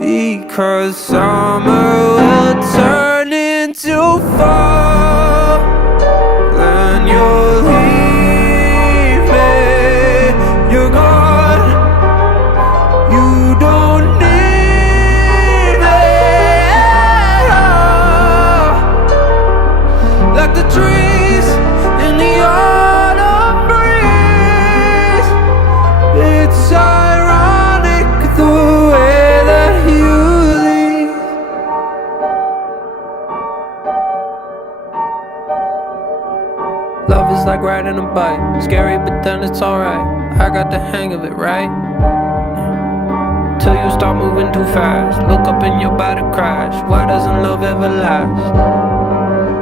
Because summer will turn into fall, then you'll leave me. You're gone, you don't need me at all. Like the trees in the autumn breeze, it's ironic the way that you leave. Love is like riding a bike, scary but then it's alright. I got the hang of it, right? Till you start moving too fast, look up and your body crash. Why doesn't love ever last?